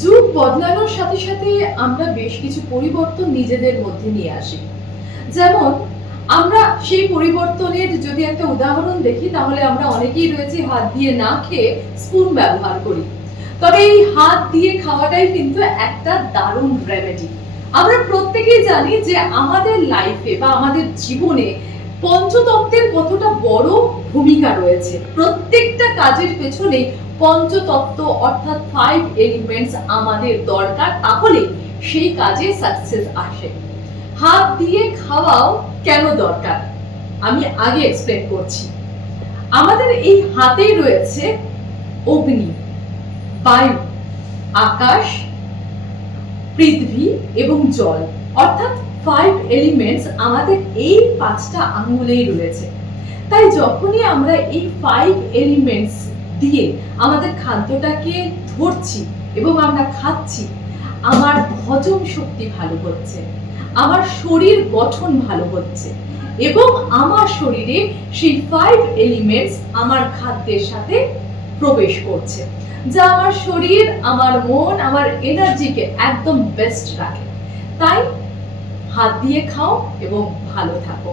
যুগ বদলানোর সাথে সাথে আমরা বেশ কিছু পরিবর্তন নিজেদের মধ্যে নিয়ে আসি। যেমন আমরা সেই পরিবর্তনের যদি একটা উদাহরণ দেখি, তাহলে আমরা অনেকেই রয়েছে হাত দিয়ে না খেয়ে স্পুন ব্যবহার করি। তবে এই হাত দিয়ে খাওয়াটাই কিন্তু একটা দারুণ রেমেডি। আমরা প্রত্যেকেই জানি যে আমাদের লাইফে বা আমাদের জীবনে পঞ্চতত্ত্বের কতটা বড় ভূমিকা রয়েছে। প্রত্যেকটা কাজের পেছনেই পঞ্চতত্ত্ব অর্থাৎ 5 এলিমেন্টস আমাদের দরকার, তাহলে সেই কাজে সাকসেস আসে। হাত দিয়ে খাওয়াও কেন দরকার আমি আগে এক্সপ্লেন করছি। আমাদের এই হাতেই রয়েছে অগ্নি, বায়ু, আকাশ, পৃথিবী এবং জল, অর্থাৎ 5 এলিমেন্টস আমাদের এই 5টা আঙ্গুলেই রয়েছে। তাই যখনই আমরা এই 5 এলিমেন্টস দিয়ে আমাদের খাদ্যটাকে ধরছি এবং আমরা খাচ্ছি, আমার হজম শক্তি ভালো হচ্ছে, আমার শরীর গঠন ভালো হচ্ছে এবং আমার শরীরে সেই 5 এলিমেন্টস আমার খাদ্যের সাথে প্রবেশ করছে, যা আমার শরীর, আমার মন, আমার এনার্জিকে একদম বেস্ট রাখে। তাই হাত দিয়ে খাও এবং ভালো থাকো।